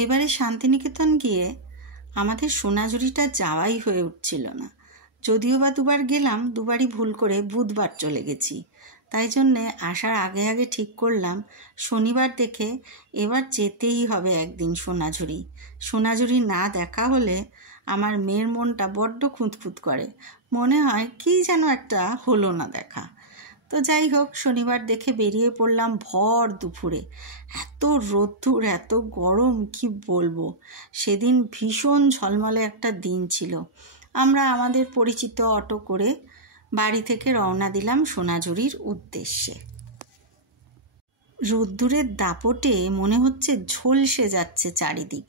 এবারে শান্তিনিকেতন গিয়ে আমাদের সোনাঝুরিটা যাওয়াই হয়ে উঠছিল না। যদিও বা দুবার গেলাম, দুবারই ভুল করে বুধবার চলে গেছি। তাই জন্যে আসার আগে আগে ঠিক করলাম শনিবার দেখে এবার যেতেই হবে একদিন সোনাঝুরি। সোনাঝুরি না দেখা হলে আমার মেয়ের মনটা বড্ড খুঁতখুত করে, মনে হয় কি যেন একটা হলো না দেখা। তো যাই হোক, শনিবার দেখে বেরিয়ে পড়লাম ভর দুপুরে। এত রোদ্দুর, এত গরম, কি বলবো। সেদিন ভীষণ ঝলমলে একটা দিন ছিল। আমরা আমাদের পরিচিত অটো করে বাড়ি থেকে রওনা দিলাম সোনাঝুরির উদ্দেশ্যে। রোদ্দুরের দাপটে মনে হচ্ছে ঝলসে যাচ্ছে চারিদিক।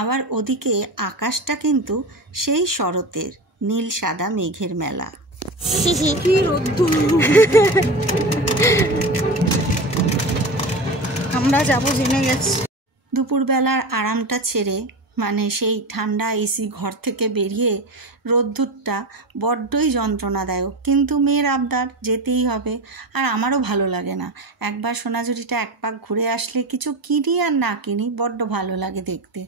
আবার ওদিকে আকাশটা কিন্তু সেই শরতের নীল সাদা মেঘের মেলা। আমরা যাবো জেনে গেছি। দুপুরবেলার আরামটা ছেড়ে, মানে সেই ঠান্ডা এসি ঘর থেকে বেরিয়ে রোদ্দুরটা বড্ডই যন্ত্রণাদায়ক, কিন্তু মেয়ের আবদার যেতেই হবে। আর আমারও ভালো লাগে না। একবার সোনাঝুরিটা এক পাক ঘুরে আসলে কিছু কিনি আর না কিনি বড্ড ভালো লাগে দেখতে।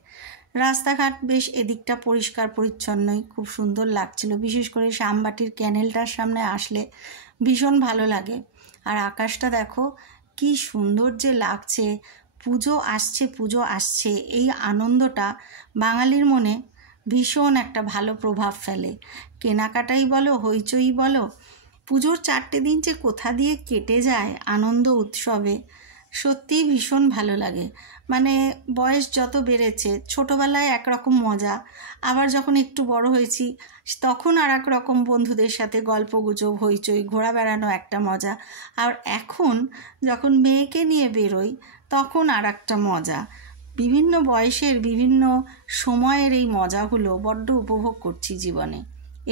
রাস্তাঘাট বেশ এদিকটা পরিষ্কার পরিচ্ছন্নই, খুব সুন্দর লাগছিল। বিশেষ করে শ্যামবাটির ক্যানেলটার সামনে আসলে ভীষণ ভালো লাগে। আর আকাশটা দেখো কি সুন্দর যে লাগছে। পুজো আসছে, এই আনন্দটা বাঙালির মনে ভীষণ একটা ভালো প্রভাব ফেলে। কেনাকাটাই বলো, হইচই বলো, পুজোর 4টে দিন যে কোথা দিয়ে কেটে যায় আনন্দ উৎসবে, সত্যিই ভীষণ ভালো লাগে। মানে বয়স যত বেড়েছে, ছোটোবেলায় একরকম মজা, আবার যখন একটু বড় হয়েছি তখন আর এক রকম, বন্ধুদের সাথে গল্প গুজব, হইচই, ঘোরা বেড়ানো একটা মজা। আর এখন যখন মেয়েকে নিয়ে বেরোই তখন আর একটা মজা। বিভিন্ন বয়সের বিভিন্ন সময়ের এই মজাগুলো বড্ড উপভোগ করছি জীবনে।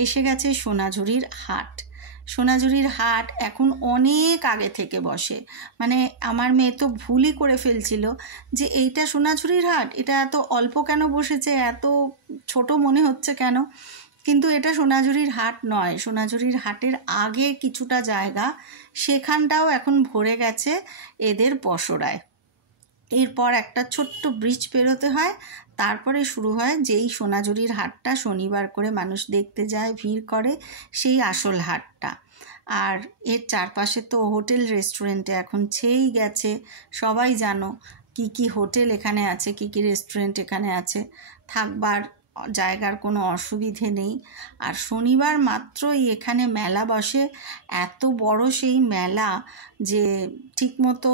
এসে গেছে সোনাঝুরির হাট। সোনাঝুরির হাট এখন অনেক আগে থেকে বসে। মানে আমার মেয়ে তো ভুলই করে ফেলছিল যে এইটা সোনাঝুরির হাট, এটা এত অল্প কেন বসেছে, এত ছোট মনে হচ্ছে কেন। কিন্তু এটা সোনাঝুরির হাট নয়। সোনাঝুরির হাটের আগে কিছুটা জায়গা, সেখানটাও এখন ভরে গেছে এদের পসরায়। এরপর একটা ছোট্ট ব্রিজ পেরোতে হয়, তারপরে শুরু হয় যেই সোনাঝুরির হাটটা শনিবার করে মানুষ দেখতে যায়, ভিড় করে, সেই আসল হাটটা। আর এর চারপাশে তো হোটেল রেস্টুরেন্টে এখন ছেয়েই গেছে। সবাই জানো কি কি হোটেল এখানে আছে, কি কি রেস্টুরেন্ট এখানে আছে। থাকবার জায়গার কোনো অসুবিধে নেই। আর শনিবার মাত্রই এখানে মেলা বসে। এত বড় সেই মেলা যে ঠিকমতো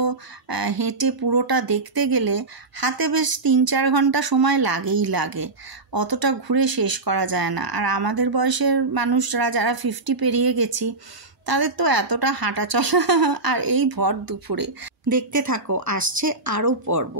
হেঁটে পুরোটা দেখতে গেলে হাতে বেশ 3-4 ঘন্টা সময় লাগে। অতটা ঘুরে শেষ করা যায় না। আর আমাদের বয়সের মানুষরা যারা 50 পেরিয়ে গেছি, তাদের তো এতটা হাঁটা চলা, আর এই ভর দুপুরে। দেখতে থাকো, আসছে আরও পর্ব।